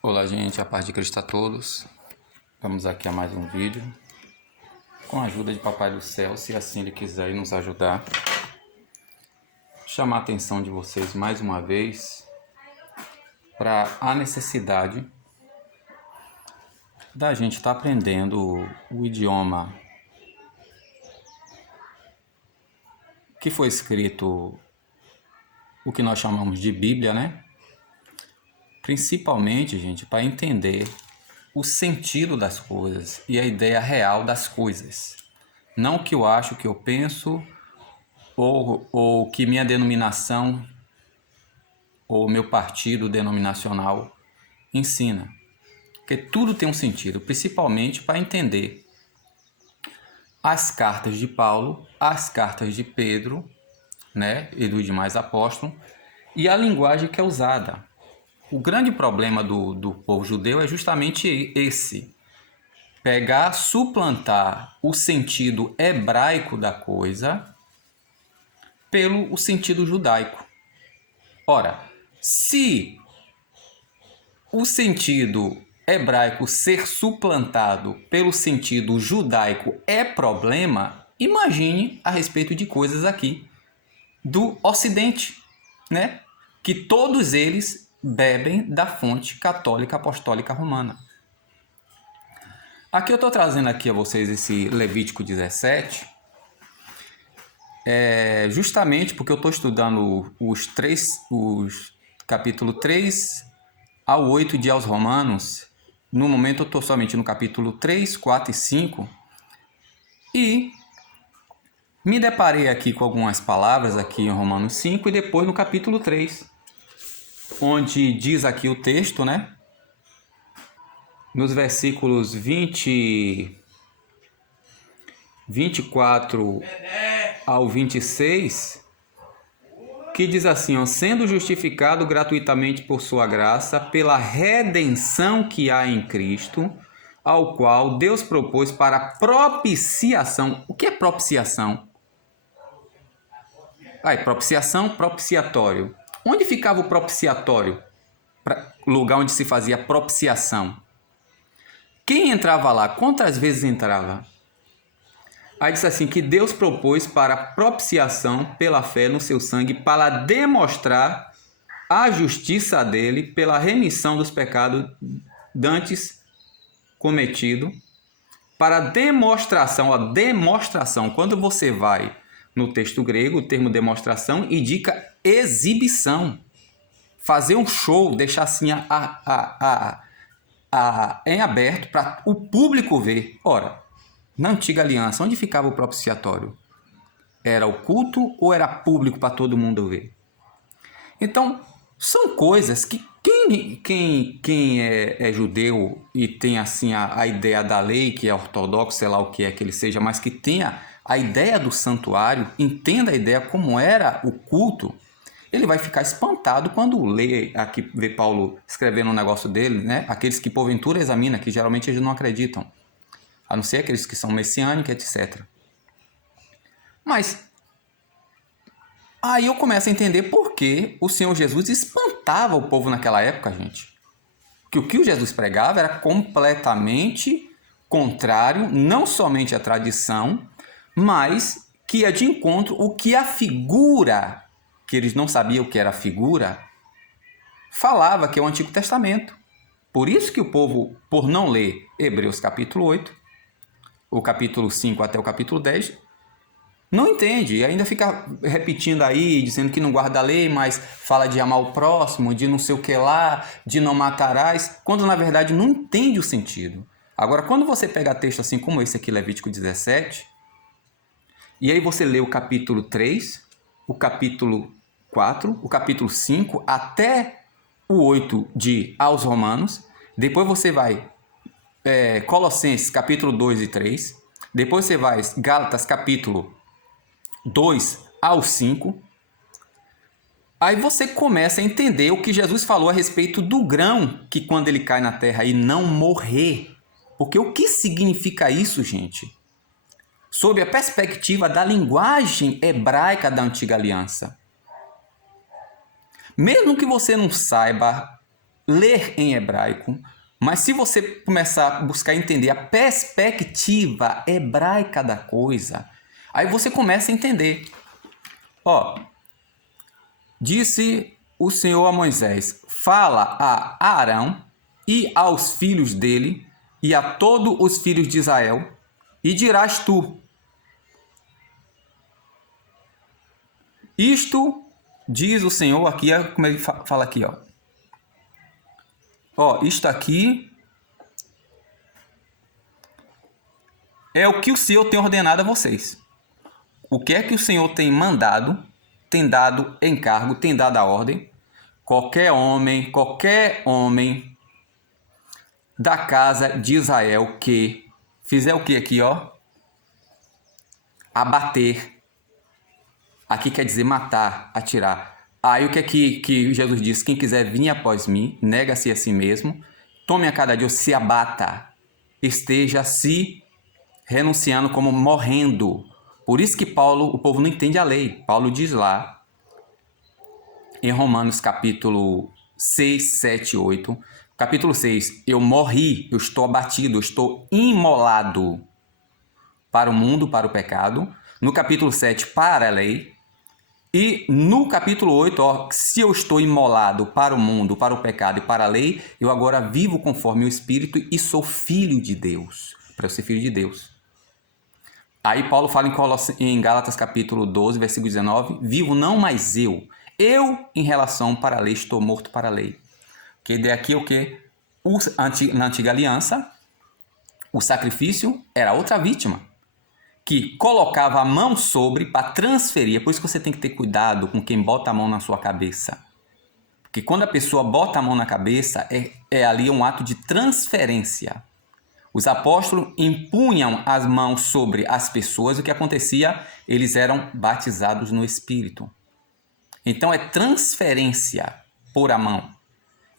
Olá gente, a paz de Cristo a todos. Vamos aqui a mais um vídeo. Com a ajuda de Papai do Céu, se assim Ele quiser nos ajudar. Chamar a atenção de vocês mais uma vez para a necessidade da gente estar aprendendo o idioma que foi escrito, o que nós chamamos de Bíblia, né? Principalmente, gente, para entender o sentido das coisas e a ideia real das coisas. Não o que eu acho, o que eu penso, ou que minha denominação ou meu partido denominacional ensina. Porque tudo tem um sentido, principalmente para entender as cartas de Paulo, as cartas de Pedro, né, e dos demais apóstolos, e a linguagem que é usada. O grande problema do povo judeu é justamente esse: pegar, suplantar o sentido hebraico da coisa pelo o sentido judaico. Ora, se o sentido hebraico ser suplantado pelo sentido judaico é problema, imagine a respeito de coisas aqui do Ocidente, né? Que todos eles bebem da fonte católica apostólica romana. Aqui eu estou trazendo aqui a vocês esse Levítico 17, justamente porque eu estou estudando os capítulo 3 ao 8 de aos Romanos. No momento eu estou somente no capítulo 3, 4 e 5, e me deparei aqui com algumas palavras aqui em Romanos 5 e depois no capítulo 3, onde diz aqui o texto, né? Nos versículos 24 ao 26, que diz assim, ó, sendo justificado gratuitamente por sua graça, pela redenção que há em Cristo, ao qual Deus propôs para propiciação. O que é propiciação? Propiciação, propiciatório. Onde ficava o propiciatório? Lugar onde se fazia propiciação. Quem entrava lá? Quantas vezes entrava? Aí diz assim, que Deus propôs para propiciação pela fé no seu sangue, para demonstrar a justiça dele pela remissão dos pecados dantes cometido, para demonstração, demonstração. Quando você vai no texto grego, o termo demonstração indica exibição, fazer um show, deixar assim em aberto para o público ver. Ora, na antiga aliança, onde ficava o propiciatório? Era oculto ou era público para todo mundo ver? Então, são coisas que quem é judeu e tem assim a ideia da lei, que é ortodoxo, sei lá o que é que ele seja, mas que tenha a ideia do santuário, entenda a ideia como era o culto, ele vai ficar espantado quando lê, aqui vê Paulo escrevendo um negócio dele, né? Aqueles que porventura examinam, que geralmente eles não acreditam, a não ser aqueles que são messiânicos, etc. Mas aí eu começo a entender por que o Senhor Jesus espantava o povo naquela época, gente. Que o que o Jesus pregava era completamente contrário, não somente à tradição, mas que ia de encontro o que a figura, que eles não sabiam o que era a figura, falava, que é o Antigo Testamento. Por isso que o povo, por não ler Hebreus capítulo 8, o capítulo 5 até o capítulo 10, não entende, e ainda fica repetindo aí, dizendo que não guarda a lei, mas fala de amar o próximo, de não sei o que lá, de não matarás, quando na verdade não entende o sentido. Agora, quando você pega texto assim como esse aqui, Levítico 17, e aí você lê o capítulo 3, o capítulo 4, o capítulo 5, até o 8 de aos Romanos, depois você vai Colossenses capítulo 2 e 3, depois você vai Gálatas capítulo 2 ao 5, aí você começa a entender o que Jesus falou a respeito do grão que quando ele cai na terra e não morrer. Porque o que significa isso, gente? Sob a perspectiva da linguagem hebraica da Antiga Aliança. Mesmo que você não saiba ler em hebraico, mas se você começar a buscar entender a perspectiva hebraica da coisa, aí você começa a entender. Ó, disse o Senhor a Moisés: fala a Arão e aos filhos dele e a todos os filhos de Israel, e dirás tu: isto diz o Senhor aqui, como ele fala aqui, ó. Ó, isto aqui é o que o Senhor tem ordenado a vocês. O que é que o Senhor tem mandado, tem dado encargo, tem dado a ordem? Qualquer homem da casa de Israel que fizer o que aqui, ó? Abater. Aqui quer dizer matar, atirar. Aí o que é que Jesus disse? Quem quiser vir após mim, nega-se a si mesmo, tome a cada dia, se abata, esteja se renunciando como morrendo. Por isso que o povo não entende a lei. Paulo diz lá, em Romanos capítulo 6, 7, 8, capítulo 6, eu morri, eu estou abatido, eu estou imolado para o mundo, para o pecado. No capítulo 7, para a lei. E no capítulo 8, ó, se eu estou imolado para o mundo, para o pecado e para a lei, eu agora vivo conforme o Espírito e sou filho de Deus. Para eu ser filho de Deus. Aí Paulo fala em Gálatas capítulo 12, versículo 19, vivo não mais eu em relação para a lei estou morto para a lei. Que daqui é o que? Na antiga aliança, o sacrifício era outra vítima, que colocava a mão sobre para transferir. É por isso que você tem que ter cuidado com quem bota a mão na sua cabeça. Porque quando a pessoa bota a mão na cabeça, é ali um ato de transferência. Os apóstolos impunham as mãos sobre as pessoas, o que acontecia? Eles eram batizados no Espírito. Então é transferência por a mão.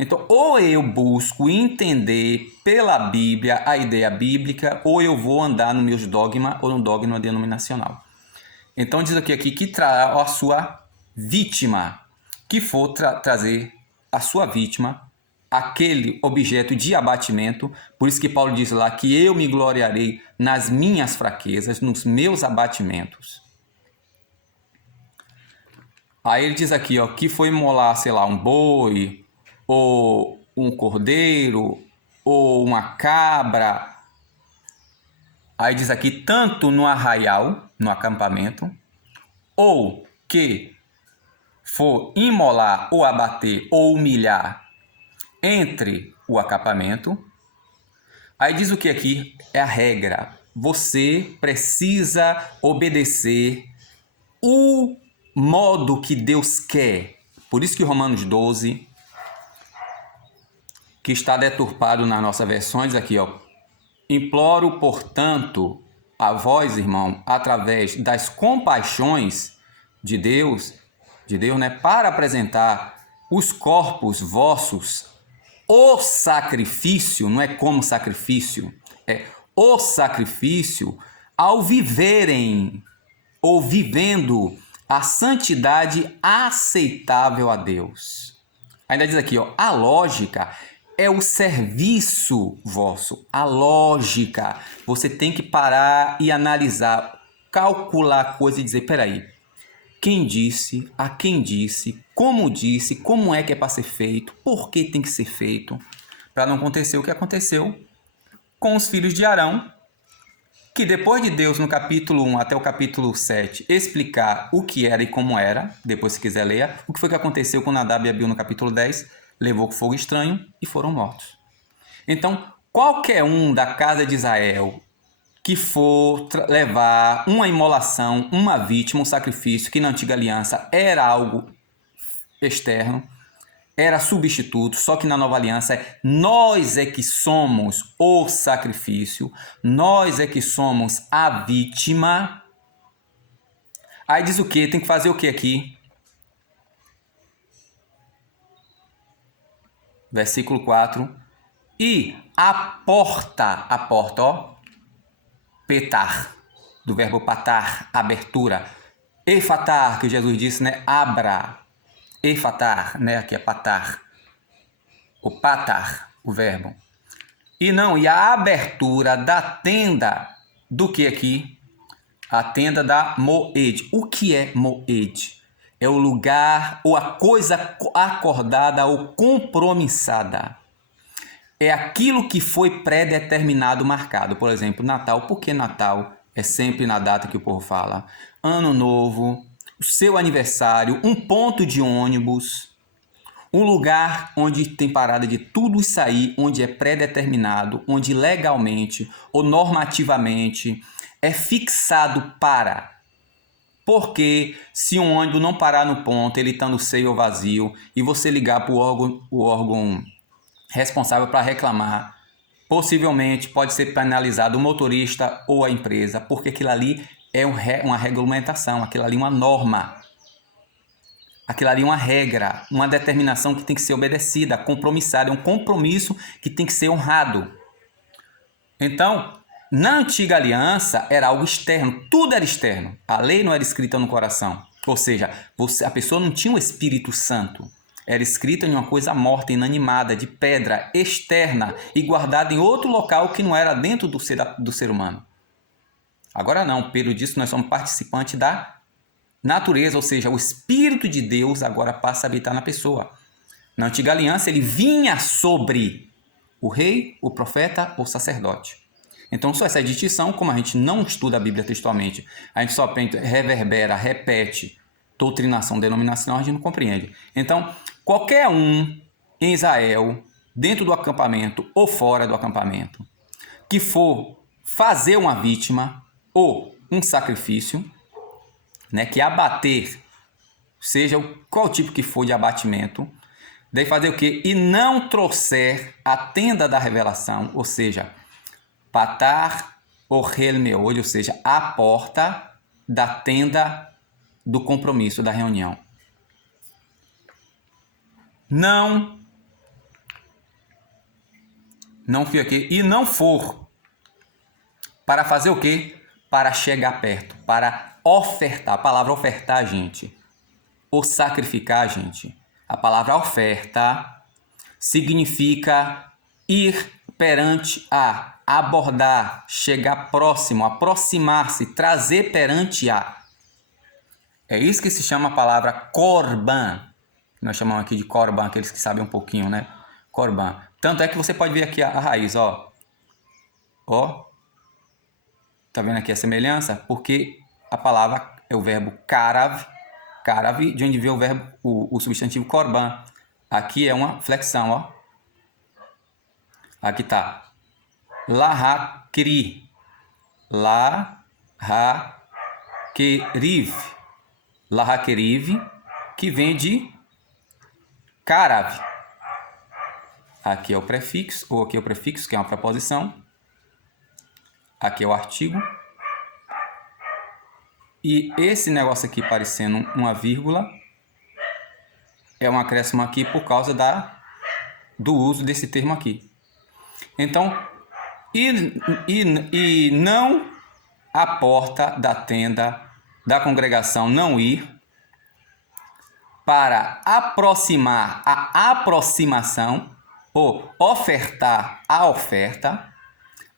Então, ou eu busco entender pela Bíblia a ideia bíblica, ou eu vou andar nos meus dogmas ou no dogma denominacional. Então diz aqui que trará a sua vítima, que for trazer a sua vítima, aquele objeto de abatimento. Por isso que Paulo diz lá que eu me gloriarei nas minhas fraquezas, nos meus abatimentos. Aí ele diz aqui, ó, que foi imolar, sei lá, um boi, ou um cordeiro, ou uma cabra. Aí diz aqui, tanto no arraial, no acampamento, ou que for imolar, ou abater, ou humilhar entre o acampamento. Aí diz o que aqui? É a regra. Você precisa obedecer o modo que Deus quer. Por isso que Romanos 12, que está deturpado nas nossas versões aqui, ó. Imploro, portanto, a vós, irmão, através das compaixões de Deus, né, para apresentar os corpos vossos, o sacrifício, não é como sacrifício, é o sacrifício, ao viverem ou vivendo a santidade aceitável a Deus. Ainda diz aqui, ó, a lógica é o serviço vosso. A lógica. Você tem que parar e analisar, calcular a coisa e dizer, peraí, quem disse, a quem disse, como é que é para ser feito, por que tem que ser feito, para não acontecer o que aconteceu com os filhos de Arão, que depois de Deus, no capítulo 1 até o capítulo 7, explicar o que era e como era, depois se quiser ler, o que foi que aconteceu com Nadab e Abiú no capítulo 10, levou fogo estranho e foram mortos. Então, qualquer um da casa de Israel que for levar uma imolação, uma vítima, um sacrifício, que na antiga aliança era algo externo, era substituto, só que na nova aliança nós é que somos o sacrifício, nós é que somos a vítima. Aí diz o que? Tem que fazer o que aqui? Versículo 4. E a porta, ó, petar, do verbo patar, abertura. Efatar, que Jesus disse, né? Abra. Efatar, né? Aqui é patar. o patar, o verbo. E a abertura da tenda do que aqui? A tenda da moed. O que é moed? É o lugar ou a coisa acordada ou compromissada. É aquilo que foi pré-determinado, marcado. Por exemplo, Natal. Por que Natal? É sempre na data que o povo fala. Ano Novo, o seu aniversário, um ponto de ônibus, um lugar onde tem parada de tudo isso aí, onde é pré-determinado, onde legalmente ou normativamente é fixado para. Porque se um ônibus não parar no ponto, ele estando cheio ou vazio, e você ligar para o órgão responsável para reclamar, possivelmente pode ser penalizado o motorista ou a empresa, porque aquilo ali é uma regulamentação, aquilo ali é uma norma, aquilo ali é uma regra, uma determinação que tem que ser obedecida, compromissada, é um compromisso que tem que ser honrado. Então, na antiga aliança era algo externo, tudo era externo, a lei não era escrita no coração, ou seja, a pessoa não tinha o Espírito Santo. Era escrita em uma coisa morta, inanimada, de pedra, externa e guardada em outro local que não era dentro do ser humano. Agora não, pelo disso nós somos participantes da natureza, ou seja, o Espírito de Deus agora passa a habitar na pessoa. Na antiga aliança ele vinha sobre o rei, o profeta ou sacerdote. Então só essa distinção, como a gente não estuda a Bíblia textualmente, a gente só reverbera, repete, doutrinação denominacional, a gente não compreende. Então, qualquer um em Israel, dentro do acampamento ou fora do acampamento, que for fazer uma vítima ou um sacrifício, né, que abater, seja qual tipo que for de abatimento, daí fazer o quê? E não trouxer a tenda da revelação, ou seja, patar o relmeolho, ou seja, a porta da tenda do compromisso, da reunião. Não fui aqui. E não for para fazer o quê? Para chegar perto, para ofertar. A palavra ofertar, gente, ou sacrificar, gente. A palavra oferta significa ir perante a, abordar, chegar próximo, aproximar-se, trazer perante a. É isso que se chama a palavra korban. Nós chamamos aqui de korban, aqueles que sabem um pouquinho, né? Korban. Tanto é que você pode ver aqui a raiz, ó. Ó. Tá vendo aqui a semelhança? Porque a palavra é o verbo karav. Karav, de onde vem o verbo, o substantivo korban. Aqui é uma flexão, ó. Aqui tá. Lahakri. Lahakeriv. Lahakeriv, que vem de karav. Aqui é o prefixo, ou aqui é o prefixo, que é uma preposição. Aqui é o artigo. E esse negócio aqui parecendo uma vírgula é um acréscimo aqui por causa do uso desse termo aqui. Então, e não a porta da tenda da congregação não ir para aproximar a aproximação ou ofertar a oferta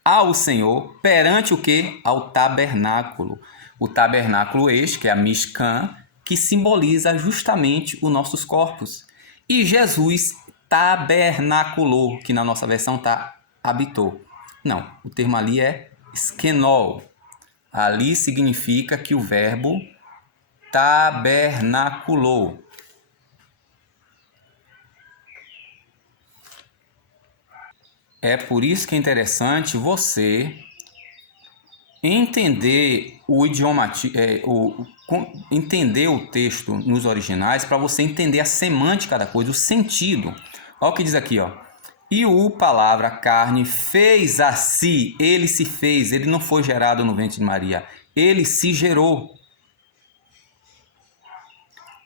ao Senhor perante o que? Ao tabernáculo. O tabernáculo este, que é a Mishkan, que simboliza justamente os nossos corpos. E Jesus tabernaculou, que na nossa versão está habitou. Não, o termo ali é skenol. Ali significa que o verbo tabernaculou. É por isso que é interessante você entender o idioma, entender o texto nos originais para você entender a semântica da coisa, o sentido. Olha o que diz aqui, ó. E o palavra carne fez a si, ele se fez, ele não foi gerado no ventre de Maria, ele se gerou.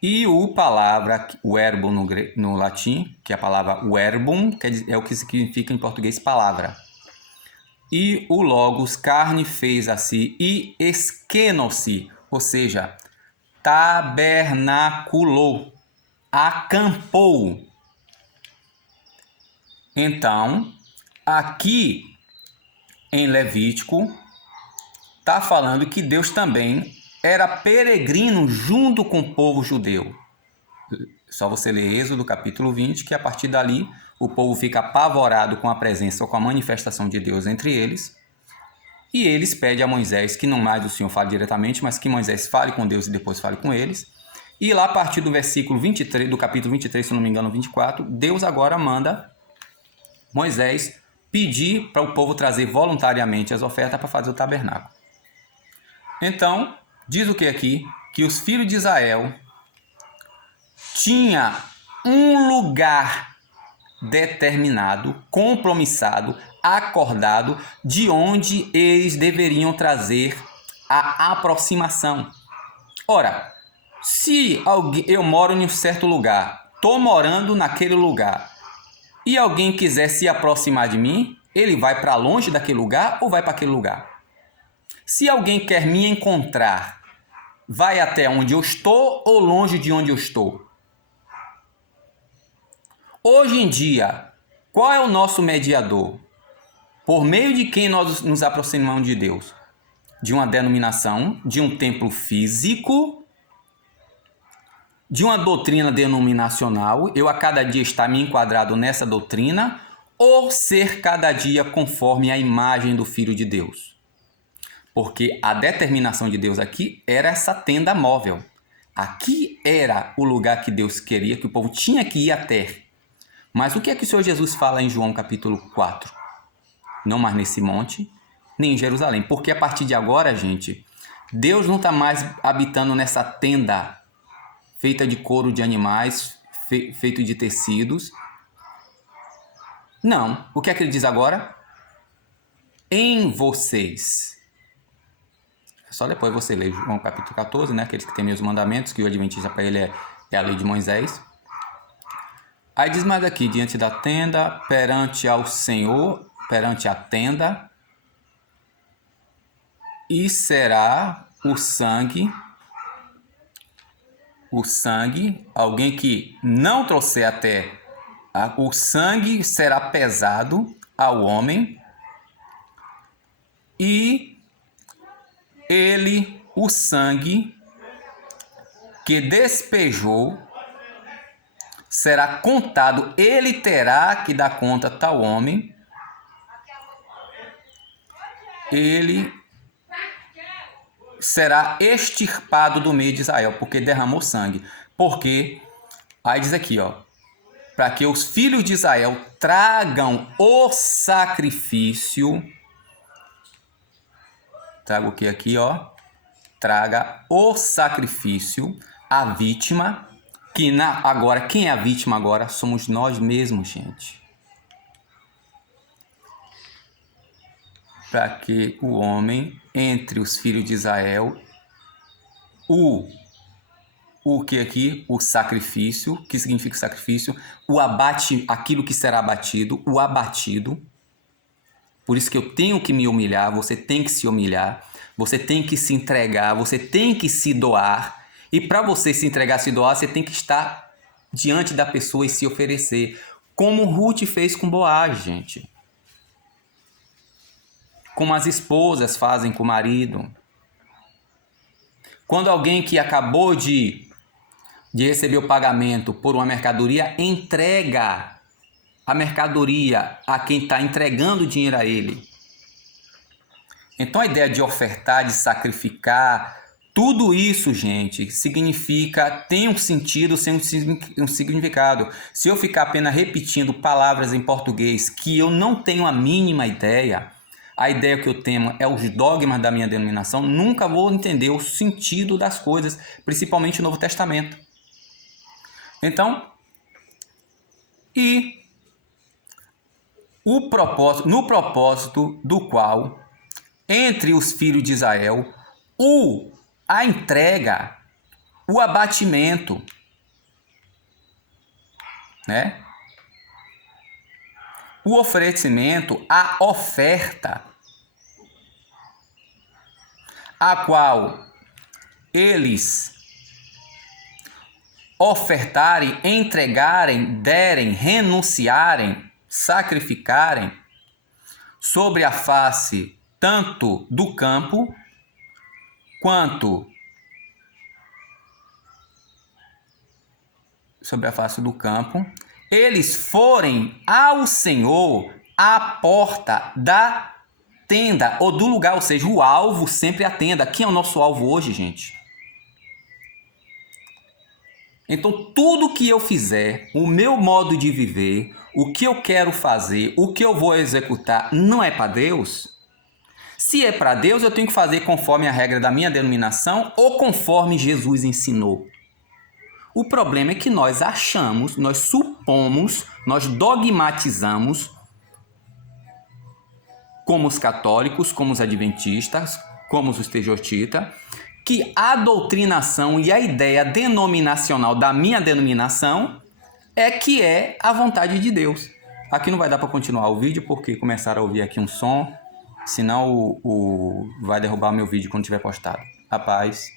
E o palavra, o verbo no latim, que é a palavra verbum, é o que significa em português palavra. E o logos, carne fez a si e esquenou-se, ou seja, tabernaculou, acampou. Então, aqui em Levítico, está falando que Deus também era peregrino junto com o povo judeu. Só você ler Êxodo capítulo 20, que a partir dali o povo fica apavorado com a presença ou com a manifestação de Deus entre eles. E eles pedem a Moisés que não mais o Senhor fale diretamente, mas que Moisés fale com Deus e depois fale com eles. E lá a partir do versículo 23, do capítulo 23, se não me engano, 24, Deus agora manda Moisés pedir para o povo trazer voluntariamente as ofertas para fazer o tabernáculo. Então, diz o que aqui? Que os filhos de Israel tinham um lugar determinado, compromissado, acordado, de onde eles deveriam trazer a aproximação. Ora, se eu moro em um certo lugar, estou morando naquele lugar, e alguém quiser se aproximar de mim, ele vai para longe daquele lugar ou vai para aquele lugar? Se alguém quer me encontrar, vai até onde eu estou ou longe de onde eu estou? Hoje em dia, qual é o nosso mediador? Por meio de quem nós nos aproximamos de Deus? De uma denominação, de um templo físico, de uma doutrina denominacional, eu a cada dia estar me enquadrado nessa doutrina, ou ser cada dia conforme a imagem do Filho de Deus? Porque a determinação de Deus aqui era essa tenda móvel. Aqui era o lugar que Deus queria, que o povo tinha que ir até. Mas o que é que o Senhor Jesus fala em João capítulo 4? Não mais nesse monte, nem em Jerusalém. Porque a partir de agora, gente, Deus não está mais habitando nessa tenda feita de couro de animais, feito de tecidos. Não. O que é que ele diz agora? Em vocês. Só depois você lê João capítulo 14, né? Aqueles que têm os mandamentos, que o adventista para ele é a lei de Moisés. Aí diz mais aqui, diante da tenda, perante ao Senhor, perante a tenda, e será o sangue, alguém que não trouxer até, o sangue será pesado ao homem, e ele, o sangue que despejou, será contado, ele terá que dar conta a tal homem, ele será extirpado do meio de Israel, porque derramou sangue. Porque, aí diz aqui, ó, para que os filhos de Israel tragam o sacrifício, traga o que aqui, ó, traga o sacrifício, a vítima, que agora, quem é a vítima agora? Somos nós mesmos, gente. Para que o homem, entre os filhos de Israel, o que aqui? O sacrifício, que significa sacrifício? O abate, aquilo que será abatido, o abatido. Por isso que eu tenho que me humilhar, você tem que se humilhar, você tem que se entregar, você tem que se doar. E para você se entregar, se doar, você tem que estar diante da pessoa e se oferecer. Como Ruth fez com Boaz, gente. Como as esposas fazem com o marido. Quando alguém que acabou de receber o pagamento por uma mercadoria, entrega a mercadoria a quem está entregando o dinheiro a ele. Então a ideia de ofertar, de sacrificar, tudo isso, gente, significa, tem um sentido, tem um significado. Se eu ficar apenas repetindo palavras em português que eu não tenho a mínima ideia, a ideia que eu tenho é os dogmas da minha denominação, nunca vou entender o sentido das coisas, principalmente o Novo Testamento. Então, no propósito do qual, entre os filhos de Israel, a entrega, o abatimento, né? O oferecimento, a oferta, a qual eles ofertarem, entregarem, derem, renunciarem, sacrificarem sobre a face tanto do campo quanto sobre a face do campo, eles forem ao Senhor à porta da tenda ou do lugar, ou seja, o alvo sempre é a tenda. Quem é o nosso alvo hoje, gente? Então, tudo que eu fizer, o meu modo de viver, o que eu quero fazer, o que eu vou executar, não é para Deus? Se é para Deus, eu tenho que fazer conforme a regra da minha denominação ou conforme Jesus ensinou. O problema é que nós achamos, nós supomos, nós dogmatizamos, como os católicos, como os adventistas, como os tejotitas, que a doutrinação e a ideia denominacional da minha denominação é que é a vontade de Deus. Aqui não vai dar para continuar o vídeo porque começaram a ouvir aqui um som, senão vai derrubar meu vídeo quando tiver postado. A paz.